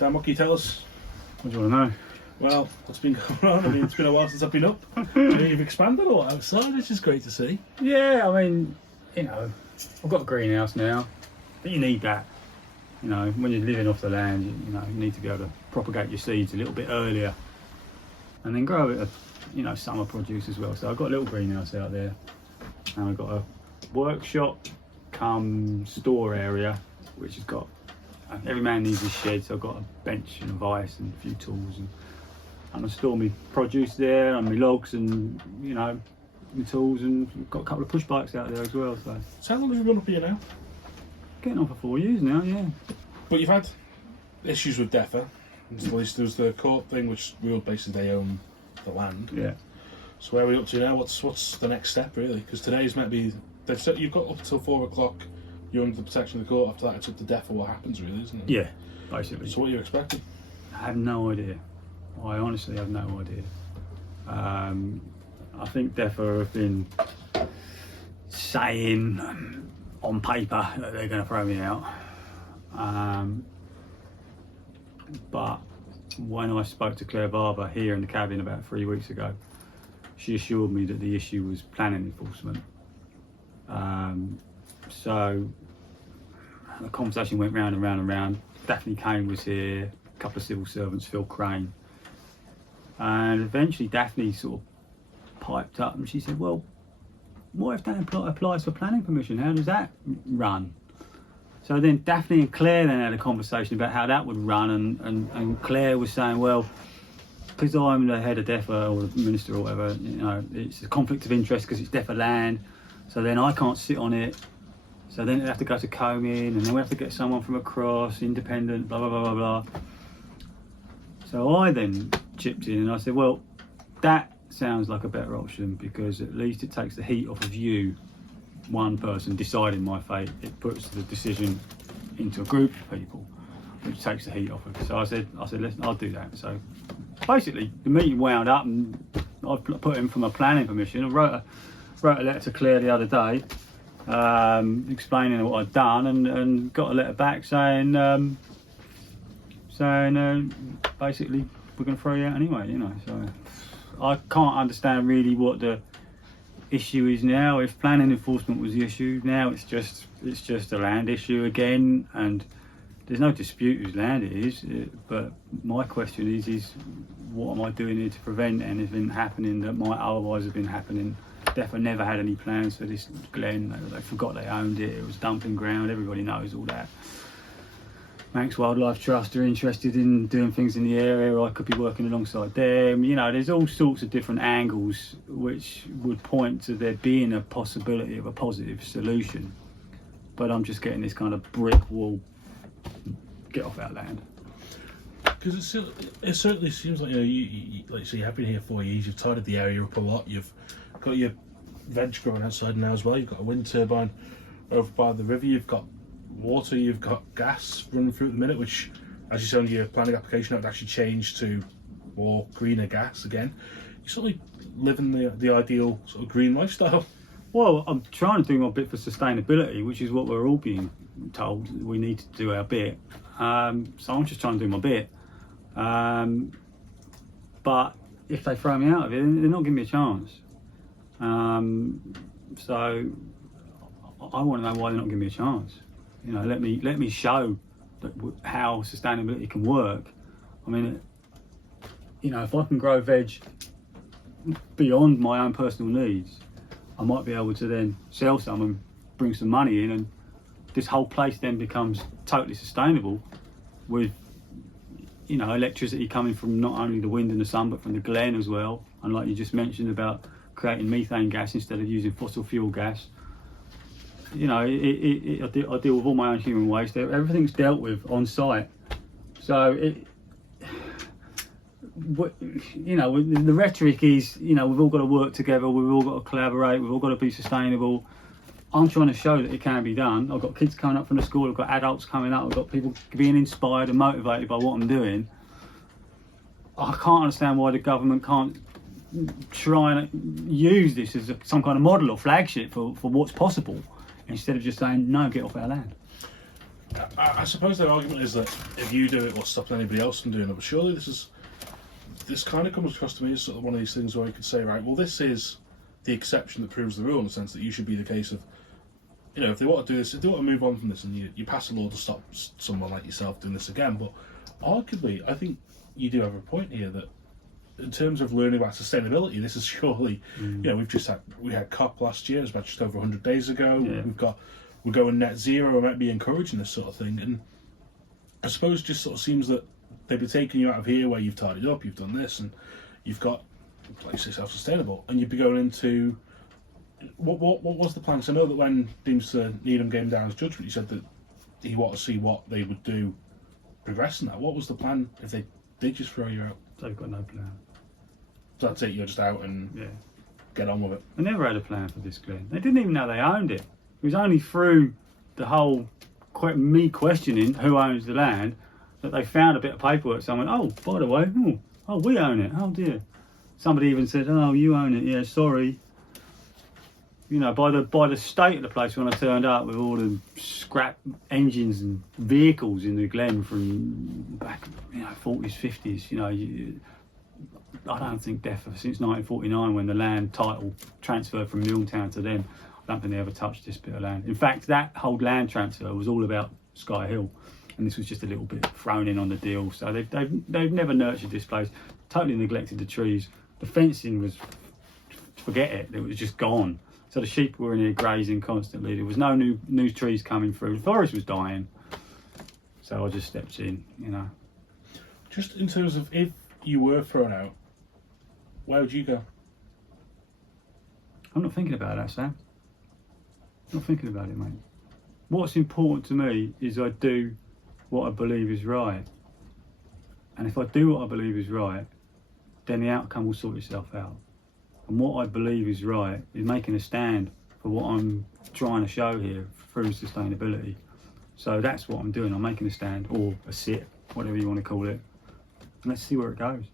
Dan, what can you tell us? What do you want to know? Well, what's been going on? I mean, it's been a while since I've been up. You've expanded a lot outside, which is great to see. Yeah, I mean, you know, I've got a greenhouse now, but you need that. You know, when you're living off the land, you need to be able to propagate your seeds a little bit earlier, and then grow a bit of, summer produce as well. So I've got a little greenhouse out there, and I've got a workshop come store area, which has got, every man needs his shed, so I've got a bench and a vice and a few tools, and I store my produce there and my logs and my tools, and I've got a couple of push bikes out there as well. So how long have you been up here now? Getting on for 4 years now, yeah. But you've had issues with DEFA. There was the court thing, which ruled basically they own the land. Yeah. So where are we up to now? What's the next step really? Because today's meant to be, they've said you've got up until 4 o'clock. You're under the protection of the court. After that, it's up to DEFA what happens, really, isn't it? Yeah, basically. So what are you expecting? I have no idea. I honestly have no idea. I think DEFA have been saying on paper that they're going to throw me out. But when I spoke to Claire Barber here in the cabin about 3 weeks ago, she assured me that the issue was planning enforcement. So the conversation went round and round and round. Daphne Kane was here, a couple of civil servants, Phil Crane. And eventually Daphne sort of piped up and she said, well, what if Dan applies for planning permission? How does that run? So then Daphne and Claire then had a conversation about how that would run, and Claire was saying, well, because I'm the head of DEFA or the minister or whatever, it's a conflict of interest because it's DEFA land, so then I can't sit on it. So then it'd have to go to Coming, and then we have to get someone from across, independent, blah, blah, blah, blah, blah. So I then chipped in and I said, well, that sounds like a better option, because at least it takes the heat off of you, one person deciding my fate. It puts the decision into a group of people, which takes the heat off of it. So I said, listen, I'll do that. So basically, the meeting wound up, and I put in for my planning permission. I wrote a letter to Claire the other day, explaining what I'd done, and got a letter back saying basically we're going to throw you out anyway. So I can't understand really what the issue is now. If planning enforcement was the issue, now it's just a land issue again, and there's no dispute whose land it is. But my question is what am I doing here to prevent anything happening that might otherwise have been happening? DEFA never had any plans for this glen. They forgot they owned it. It was dumping ground. Everybody knows all that. Manx Wildlife Trust are interested in doing things in the area. I could be working alongside them. There's all sorts of different angles which would point to there being a possibility of a positive solution. But I'm just getting this kind of brick wall. Get off our land. Because it certainly seems like you have been here 4 years. You've tidied the area up a lot. You've got your veg growing outside now as well. You've got a wind turbine over by the river. You've got water. You've got gas running through at the minute, which, as you said on your planning application, that would actually change to more greener gas again. You're sort of living the ideal sort of green lifestyle. Well, I'm trying to do my bit for sustainability, which is what we're all being told. We need to do our bit. So I'm just trying to do my bit. But if they throw me out of it, they're not giving me a chance. So I want to know why they're not giving me a chance. Let me show how sustainability can work. I mean, if I can grow veg beyond my own personal needs, I might be able to then sell some and bring some money in, and this whole place then becomes totally sustainable with electricity coming from not only the wind and the sun but from the glen as well. And like you just mentioned about creating methane gas instead of using fossil fuel gas. I deal with all my own human waste. Everything's dealt with on site. So the rhetoric is, we've all got to work together, we've all got to collaborate, we've all got to be sustainable. I'm trying to show that it can be done. I've got kids coming up from the school, I've got adults coming up, I've got people being inspired and motivated by what I'm doing. I can't understand why the government can't try and use this as some kind of model or flagship for what's possible, instead of just saying, no, get off our land. I suppose their argument is that if you do it, what's stopping anybody else from doing it? But surely this kind of comes across to me as sort of one of these things where you could say, right, well, this is the exception that proves the rule, in the sense that you should be the case of, you know, if they want to do this, if they want to move on from this, and you pass a law to stop someone like yourself doing this again. But arguably, I think you do have a point here that in terms of learning about sustainability, this is surely, you know, we had COP last year, it was about just over 100 days ago. Yeah. We're going net zero, we might be encouraging this sort of thing. And I suppose it just sort of seems that they'd be taking you out of here where you've tidied up, you've done this, and you've got, like you say, self-sustainable, and you'd be going into, what was the plan? Because I know that when Deemster Needham gave down his judgment, he said that he wanted to see what they would do progressing that. What was the plan if they did just throw you out? They've got no plan. So that's it, you're just out and get on with it. They never had a plan for this, Glenn. They didn't even know they owned it. It was only through the whole me questioning who owns the land that they found a bit of paperwork. Someone, oh, by the way, oh, we own it. Oh dear. Somebody even said, oh, you own it. Yeah, sorry. You know, by the state of the place when I turned up with all the scrap engines and vehicles in the Glen from back, you know, 40s, 50s, you know, I don't think DEFA since 1949, when the land title transferred from Milltown to them, I don't think they ever touched this bit of land. In fact, that whole land transfer was all about Sky Hill, and this was just a little bit thrown in on the deal. So they've never nurtured this place, totally neglected the trees. The fencing was, forget it, it was just gone. So the sheep were in here grazing constantly. There was no new trees coming through. The forest was dying. So I just stepped in, you know. Just in terms of if you were thrown out, where would you go? I'm not thinking about that, Sam. Not thinking about it, mate. What's important to me is I do what I believe is right. And if I do what I believe is right, then the outcome will sort itself out. And what I believe is right is making a stand for what I'm trying to show here through sustainability. So that's what I'm doing. I'm making a stand, or a sit, whatever you want to call it. And let's see where it goes.